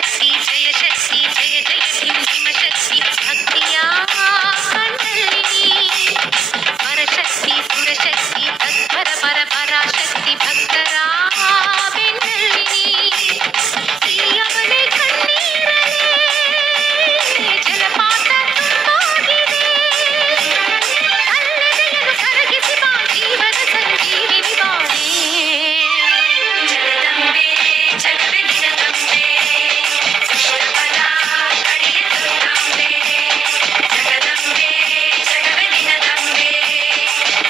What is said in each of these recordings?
ಶಕ್ತಿ ಜಯ ಶಕ್ತಿ ಜಯ ಜಯ ಧಿಮ ಧಿಮ ಶಕ್ತಿ ಭಕ್ತಿಯ ಕಣ್ಣಲ್ಲಿ ಪರಶಕ್ತಿ ಸುರಶಕ್ತಿ ತತ್ಪರ ಪರ ಪರಾಶಕ್ತಿ ಭಕ್ತರ ಬೆನ್ನಲ್ಲಿ ಸಿರಿಯವಳೆ ಕಣ್ಣೀರಲೇ ಜಲಪಾತ ತುಂಬೋಗಿದೆ ಕಲ್ಲದೆಯನ್ನು ಕರಗಿಸಿ ಬಾ ಜೀವನ ಸಂಜೀವಿನಿ ಬಾಳೆ ಜಗದಂಬೆ ಜಗವೇ ನಿನದಂಬೆ ಸೃಷ್ಟಫಲ ಕಡೆಯ ದುರ್ಗಾಂಬೆ ಜಗದಂಬೆ ಜಗವೇ ನಿನದಂಬೆ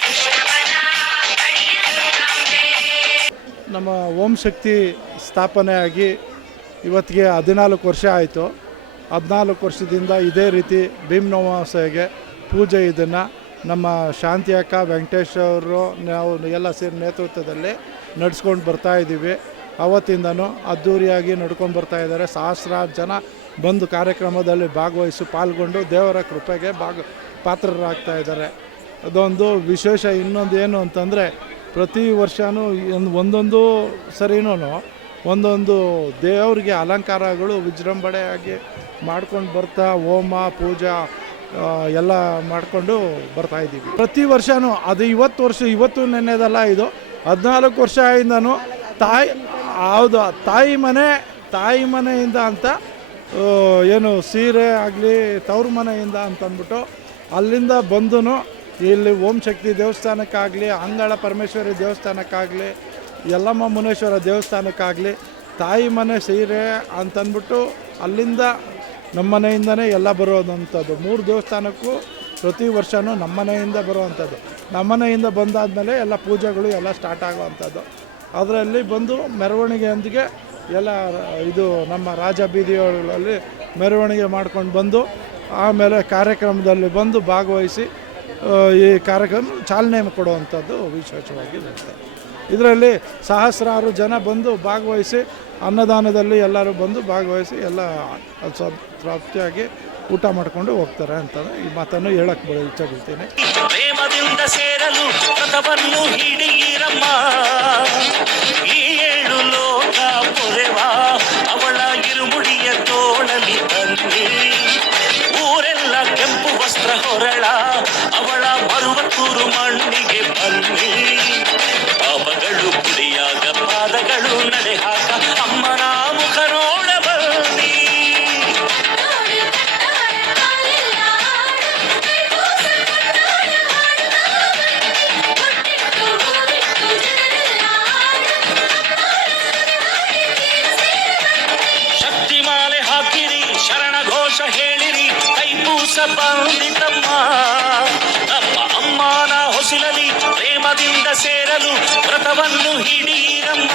ಸೃಷ್ಟಫಲ ಕಡೆಯ ದುರ್ಗಾಂಬೆ. ನಮ್ಮ ಓಂ ಶಕ್ತಿ ಸ್ಥಾಪನೆ ಆಗಿ ಇವತ್ತಿಗೆ 14 ವರ್ಷ ಆಯಿತು. 14 ವರ್ಷದಿಂದ ಇದೇ ರೀತಿ ಭೀಮನವಾಸೆಗೆ ಪೂಜೆ ಇದನ್ನು ನಮ್ಮ ಶಾಂತಿ ಅಕ್ಕ ವೆಂಕಟೇಶ್ ಅವರು ನಾವು ಎಲ್ಲ ಸೇರಿ ನೇತೃತ್ವದಲ್ಲಿ ನಡೆಸ್ಕೊಂಡು ಬರ್ತಾಯಿದ್ದೀವಿ. ಅವತ್ತಿಂದನೂ ಅದ್ಧೂರಿಯಾಗಿ ನಡ್ಕೊಂಡು ಬರ್ತಾಯಿದ್ದಾರೆ. ಸಹಸ್ರಾರು ಜನ ಬಂದು ಕಾರ್ಯಕ್ರಮದಲ್ಲಿ ಭಾಗವಹಿಸಿ ಪಾಲ್ಗೊಂಡು ದೇವರ ಕೃಪೆಗೆ ಪಾತ್ರರಾಗ್ತಾ ಇದ್ದಾರೆ. ಅದೊಂದು ವಿಶೇಷ. ಇನ್ನೊಂದು ಏನು ಅಂತಂದರೆ ಪ್ರತಿ ವರ್ಷವೂ ಒಂದೊಂದು ಸರಿನೂ ಒಂದೊಂದು ದೇವರಿಗೆ ಅಲಂಕಾರಗಳು ವಿಜೃಂಭಣೆಯಾಗಿ ಮಾಡ್ಕೊಂಡು ಬರ್ತಾ ಹೋಮ ಪೂಜಾ ಎಲ್ಲ ಮಾಡಿಕೊಂಡು ಬರ್ತಾಯಿದ್ದೀವಿ ಪ್ರತಿ ವರ್ಷವೂ. ಅದು ಇವತ್ತು ನೆನ್ನೆದಲ್ಲ, ಇದು 14 ವರ್ಷದಿಂದನೂ ಹೌದು ತಾಯಿ ಮನೆಯಿಂದ ಅಂತ ಏನು ಸೀರೆ ಆಗಲಿ ತವ್ರ ಮನೆಯಿಂದ ಅಂತಂದ್ಬಿಟ್ಟು ಅಲ್ಲಿಂದ ಬಂದು ಇಲ್ಲಿ ಓಂ ಶಕ್ತಿ ದೇವಸ್ಥಾನಕ್ಕಾಗಲಿ ಅಂಗಳ ಪರಮೇಶ್ವರಿ ದೇವಸ್ಥಾನಕ್ಕಾಗಲಿ ಯಲ್ಲಮ್ಮ ಮುನೇಶ್ವರ ದೇವಸ್ಥಾನಕ್ಕಾಗಲಿ ತಾಯಿ ಮನೆ ಸೀರೆ ಅಂತಂದ್ಬಿಟ್ಟು ಅಲ್ಲಿಂದ ನಮ್ಮ ಮನೆಯಿಂದನೇ ಎಲ್ಲ ಬರೋದಂಥದ್ದು. 3 ದೇವಸ್ಥಾನಕ್ಕೂ ಪ್ರತಿ ವರ್ಷವೂ ನಮ್ಮ ಮನೆಯಿಂದ ಬರುವಂಥದ್ದು. ನಮ್ಮ ಮನೆಯಿಂದ ಬಂದಾದಮೇಲೆ ಎಲ್ಲ ಪೂಜೆಗಳು ಎಲ್ಲ ಸ್ಟಾರ್ಟ್ ಆಗುವಂಥದ್ದು. ಅದರಲ್ಲಿ ಬಂದು ಮೆರವಣಿಗೆಯೊಂದಿಗೆ ಎಲ್ಲ ಇದು ನಮ್ಮ ರಾಜ ಬೀದಿಗಳಲ್ಲಿ ಮೆರವಣಿಗೆ ಮಾಡ್ಕೊಂಡು ಬಂದು ಆಮೇಲೆ ಕಾರ್ಯಕ್ರಮದಲ್ಲಿ ಬಂದು ಭಾಗವಹಿಸಿ ಈ ಕಾರ್ಯಕ್ರಮ ಚಾಲನೆ ಕೊಡುವಂಥದ್ದು ವಿಶೇಷವಾಗಿ ಇರುತ್ತೆ. ಇದರಲ್ಲಿ ಸಹಸ್ರಾರು ಜನ ಬಂದು ಭಾಗವಹಿಸಿ ಅನ್ನದಾನದಲ್ಲಿ ಎಲ್ಲರೂ ಬಂದು ಭಾಗವಹಿಸಿ ಎಲ್ಲ ತೃಪ್ತಿಯಾಗಿ ಊಟ ಮಾಡ್ಕೊಂಡು ಹೋಗ್ತಾರೆ ಅಂತ ಈ ಮಾತನ್ನು ಹೇಳಕ್ಕೆ ಇಚ್ಛೆಪಡ್ತೀನಿ. ಪ್ರೇಮದಿಂದ ಸೇರಲು ವ್ರತವನ್ನು ಹಿಡಿಯಿರಮ್ಮ, ಈ 7 ಲೋಕ ಪೊರೆವ ಅವಳ ಇರುಮುಡಿಯ ತೋಳಲಿ ಬನ್ನಿ, ಊರೆಲ್ಲ ಕೆಂಪು ವಸ್ತ್ರ ಹೊರಳ ಅವಳ ಮರುವತ್ತೂರು ಮಣ್ಣಿಗೆ ಬನ್ನಿ, ಪಾಪಗಳು ಪುಡಿಯಾಗ ಪಾದಗಳು ನಡೆ ಹಾಕ ಅಮ್ಮನ ಮುಖ ನೋಡ ಬನ್ನಿ. ಶಕ್ತಿ ಮಾಲೆ ಹಾಕಿರಿ, ಶರಣ ಘೋಷ ಹೇಳಿರಿ, ಕೈಪೂಸ ಬಂದಿತಮ್ಮ, ನಮ್ಮ ಅಮ್ಮನ ಹೊಸಿಲಲಿ ಪ್ರೇಮದಿಂದ ಸೇರಲು ವ್ರತವನ್ನು ಹಿಡಿಯಿರಮ್ಮ.